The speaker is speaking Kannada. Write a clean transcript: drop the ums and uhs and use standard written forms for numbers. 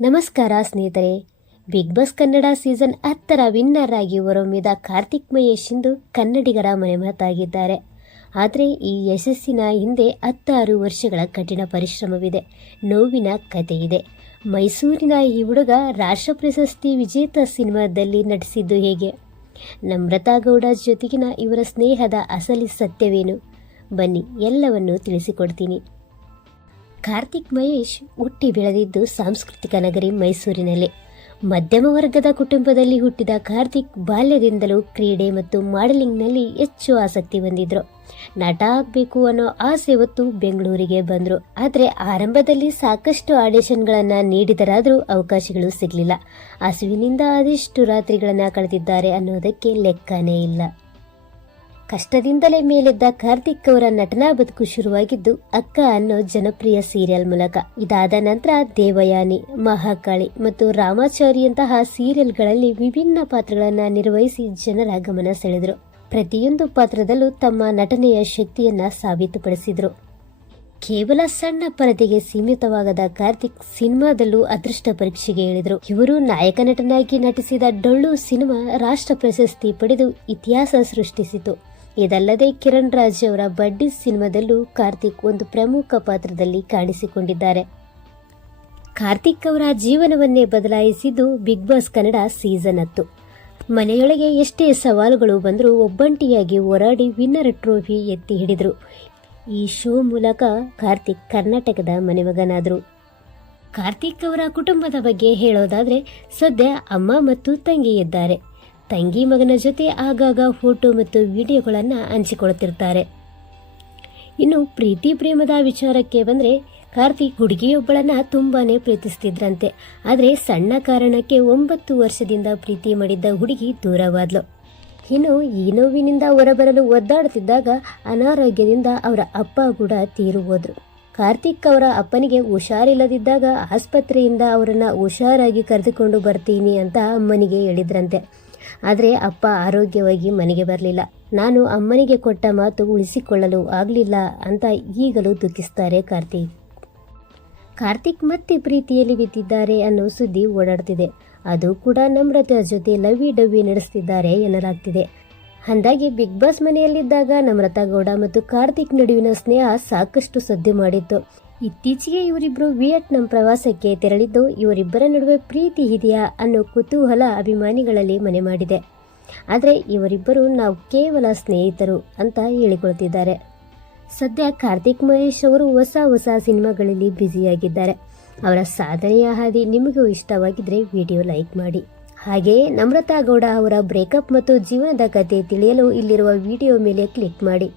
ನಮಸ್ಕಾರ ಸ್ನೇಹಿತರೆ. ಬಿಗ್ ಬಾಸ್ ಕನ್ನಡ ಸೀಸನ್ 10ರ ವಿನ್ನರ್ ಆಗಿ ಹೊರಹೊಮ್ಮಿದ ಕಾರ್ತಿಕ್ ಮಹೇಶ್ ಇಂದು ಕನ್ನಡಿಗರ ಮನೆಮಾತಾಗಿದ್ದಾರೆ. ಆದರೆ ಈ ಯಶಸ್ಸಿನ ಹಿಂದೆ 16 ವರ್ಷಗಳ ಕಠಿಣ ಪರಿಶ್ರಮವಿದೆ, ನೋವಿನ ಕಥೆಯಿದೆ. ಮೈಸೂರಿನ ಈ ಹುಡುಗ ರಾಷ್ಟ್ರ ಪ್ರಶಸ್ತಿ ವಿಜೇತ ಸಿನಿಮಾದಲ್ಲಿ ನಟಿಸಿದ್ದು ಹೇಗೆ? ನಮ್ರತಾ ಗೌಡ ಜೊತೆಗಿನ ಇವರ ಸ್ನೇಹದ ಅಸಲಿ ಸತ್ಯವೇನು? ಬನ್ನಿ ಎಲ್ಲವನ್ನೂ ತಿಳಿಸಿಕೊಡ್ತೀನಿ. ಕಾರ್ತಿಕ್ ಮಹೇಶ್ ಹುಟ್ಟಿ ಬೆಳೆದಿದ್ದು ಸಾಂಸ್ಕೃತಿಕ ನಗರಿ ಮೈಸೂರಿನಲ್ಲಿ. ಮಧ್ಯಮ ವರ್ಗದ ಕುಟುಂಬದಲ್ಲಿ ಹುಟ್ಟಿದ ಕಾರ್ತಿಕ್ ಬಾಲ್ಯದಿಂದಲೂ ಕ್ರೀಡೆ ಮತ್ತು ಮಾಡೆಲಿಂಗ್ನಲ್ಲಿ ಹೆಚ್ಚು ಆಸಕ್ತಿ ಹೊಂದಿದ್ರು. ನಟ ಆಗಬೇಕು ಅನ್ನೋ ಆಸೆ ಹೊತ್ತು ಬೆಂಗಳೂರಿಗೆ ಬಂದರು. ಆದರೆ ಆರಂಭದಲ್ಲಿ ಸಾಕಷ್ಟು ಆಡಿಷನ್ಗಳನ್ನು ನೀಡಿದರಾದರೂ ಅವಕಾಶಗಳು ಸಿಗಲಿಲ್ಲ. ಹಸುವಿನಿಂದ ಅದೆಷ್ಟು ರಾತ್ರಿಗಳನ್ನು ಕಳೆದಿದ್ದಾರೆ ಅನ್ನೋದಕ್ಕೆ ಲೆಕ್ಕನೇ ಇಲ್ಲ. ಕಷ್ಟದಿಂದಲೇ ಮೇಲೆದ್ದ ಕಾರ್ತಿಕ್ ಅವರ ನಟನಾ ಬದುಕು ಶುರುವಾಗಿದ್ದು ಅಕ್ಕ ಅನ್ನೋ ಜನಪ್ರಿಯ ಸೀರಿಯಲ್ ಮೂಲಕ. ಇದಾದ ನಂತರ ದೇವಯಾನಿ, ಮಹಾಕಾಳಿ ಮತ್ತು ರಾಮಾಚಾರಿಯಂತಹ ಸೀರಿಯಲ್ಗಳಲ್ಲಿ ವಿಭಿನ್ನ ಪಾತ್ರಗಳನ್ನು ನಿರ್ವಹಿಸಿ ಜನರ ಗಮನ ಸೆಳೆದರು. ಪ್ರತಿಯೊಂದು ಪಾತ್ರದಲ್ಲೂ ತಮ್ಮ ನಟನೆಯ ಶಕ್ತಿಯನ್ನ ಸಾಬೀತುಪಡಿಸಿದರು. ಕೇವಲ ಸಣ್ಣ ಪರದೆಗೆ ಸೀಮಿತವಾಗದ ಕಾರ್ತಿಕ್ ಸಿನಿಮಾದಲ್ಲೂ ಅದೃಷ್ಟ ಪರೀಕ್ಷೆಗೆ ಇಳಿದರು. ಇವರು ನಾಯಕ ನಟನಾಗಿ ನಟಿಸಿದ ಡೊಳ್ಳು ಸಿನಿಮಾ ರಾಷ್ಟ್ರ ಪ್ರಶಸ್ತಿ ಪಡೆದು ಇತಿಹಾಸ ಸೃಷ್ಟಿಸಿತು. ಇದಲ್ಲದೆ ಕಿರಣ್ ರಾಜ್ ಅವರ ಬಡ್ಡಿ ಸಿನಿಮಾದಲ್ಲೂ ಕಾರ್ತಿಕ್ ಒಂದು ಪ್ರಮುಖ ಪಾತ್ರದಲ್ಲಿ ಕಾಣಿಸಿಕೊಂಡಿದ್ದಾರೆ. ಕಾರ್ತಿಕ್ ಅವರ ಜೀವನವನ್ನೇ ಬದಲಾಯಿಸಿದ್ದು ಬಿಗ್ ಬಾಸ್ ಕನ್ನಡ ಸೀಸನ್ 10. ಮನೆಯೊಳಗೆ ಎಷ್ಟೇ ಸವಾಲುಗಳು ಬಂದರೂ ಒಬ್ಬಂಟಿಯಾಗಿ ಹೋರಾಡಿ ವಿನ್ನರ್ ಟ್ರೋಫಿ ಎತ್ತಿ ಹಿಡಿದರು. ಈ ಶೋ ಮೂಲಕ ಕಾರ್ತಿಕ್ ಕರ್ನಾಟಕದ ಮನೆಮಗನಾದರು. ಕಾರ್ತಿಕ್ ಅವರ ಕುಟುಂಬದ ಬಗ್ಗೆ ಹೇಳೋದಾದ್ರೆ, ಸದ್ಯ ಅಮ್ಮ ಮತ್ತು ತಂಗಿ ಇದ್ದಾರೆ. ತಂಗಿ ಮಗನ ಜೊತೆ ಆಗಾಗ ಫೋಟೋ ಮತ್ತು ವಿಡಿಯೋಗಳನ್ನು ಹಂಚಿಕೊಳ್ತಿರ್ತಾರೆ. ಇನ್ನು ಪ್ರೀತಿ ಪ್ರೇಮದ ವಿಚಾರಕ್ಕೆ ಬಂದರೆ, ಕಾರ್ತಿಕ್ ಹುಡುಗಿಯೊಬ್ಬಳನ್ನ ತುಂಬಾನೇ ಪ್ರೀತಿಸ್ತಿದ್ರಂತೆ. ಆದರೆ ಸಣ್ಣ ಕಾರಣಕ್ಕೆ 9 ವರ್ಷದಿಂದ ಪ್ರೀತಿ ಮಾಡಿದ್ದ ಹುಡುಗಿ ದೂರವಾದ್ಲು. ಇನ್ನು ಈ ನೋವಿನಿಂದ ಹೊರಬರಲು ಒದ್ದಾಡುತ್ತಿದ್ದಾಗ ಅನಾರೋಗ್ಯದಿಂದ ಅವರ ಅಪ್ಪ ಕೂಡ ತೀರು ಹೋದ್ರು. ಕಾರ್ತಿಕ್ ಅವರ ಅಪ್ಪನಿಗೆ ಹುಷಾರಿಲ್ಲದಿದ್ದಾಗ ಆಸ್ಪತ್ರೆಯಿಂದ ಅವರನ್ನ ಹುಷಾರಾಗಿ ಕರೆದುಕೊಂಡು ಬರ್ತೀನಿ ಅಂತ ಅಮ್ಮನಿಗೆ ಹೇಳಿದ್ರಂತೆ. ಆದರೆ ಅಪ್ಪ ಆರೋಗ್ಯವಾಗಿ ಮನೆಗೆ ಬರಲಿಲ್ಲ. ನಾನು ಅಮ್ಮನಿಗೆ ಕೊಟ್ಟ ಮಾತು ಉಳಿಸಿಕೊಳ್ಳಲು ಆಗಲಿಲ್ಲ ಅಂತ ಈಗಲೂ ದುಃಖಿಸ್ತಾರೆ ಕಾರ್ತಿಕ್ ಮತ್ತೆ ಪ್ರೀತಿಯಲ್ಲಿ ಬಿದ್ದಿದ್ದಾರೆ ಅನ್ನೋ ಸುದ್ದಿ ಓಡಾಡ್ತಿದೆ. ಅದು ಕೂಡ ನಮ್ರತಾ ಜೊತೆ ಲವ್ವಿ ಡವ್ವಿ ನಡೆಸ್ತಿದ್ದಾರೆ ಎನ್ನಲಾಗ್ತಿದೆ. ಅಂದಾಗೆ ಬಿಗ್ ಬಾಸ್ ಮನೆಯಲ್ಲಿದ್ದಾಗ ನಮ್ರತಾ ಗೌಡ ಮತ್ತು ಕಾರ್ತಿಕ್ ನಡುವಿನ ಸ್ನೇಹ ಸಾಕಷ್ಟು ಸದ್ದು ಮಾಡಿತ್ತು. ಇತ್ತೀಚೆಗೆ ಇವರಿಬ್ಬರು ವಿಯೆಟ್ನಾಂ ಪ್ರವಾಸಕ್ಕೆ ತೆರಳಿದ್ದು, ಇವರಿಬ್ಬರ ನಡುವೆ ಪ್ರೀತಿ ಇದೆಯಾ ಅನ್ನೋ ಕುತೂಹಲ ಅಭಿಮಾನಿಗಳಲ್ಲಿ ಮನೆ ಮಾಡಿದೆ. ಆದರೆ ಇವರಿಬ್ಬರು ನಾವು ಕೇವಲ ಸ್ನೇಹಿತರು ಅಂತ ಹೇಳಿಕೊಳ್ತಿದ್ದಾರೆ. ಸದ್ಯ ಕಾರ್ತಿಕ್ ಮಹೇಶ್ ಅವರು ಹೊಸ ಸಿನಿಮಾಗಳಲ್ಲಿ ಬ್ಯುಸಿಯಾಗಿದ್ದಾರೆ. ಅವರ ಸಾಧನೆಯ ಹಾದಿ ನಿಮಗೂ ಇಷ್ಟವಾಗಿದ್ರೆ ವಿಡಿಯೋ ಲೈಕ್ ಮಾಡಿ. ಹಾಗೆಯೇ ನಮ್ರತಾ ಗೌಡ ಅವರ ಬ್ರೇಕಪ್ ಮತ್ತು ಜೀವನದ ಕಥೆ ತಿಳಿಯಲು ಇಲ್ಲಿರುವ ವಿಡಿಯೋ ಮೇಲೆ ಕ್ಲಿಕ್ ಮಾಡಿ.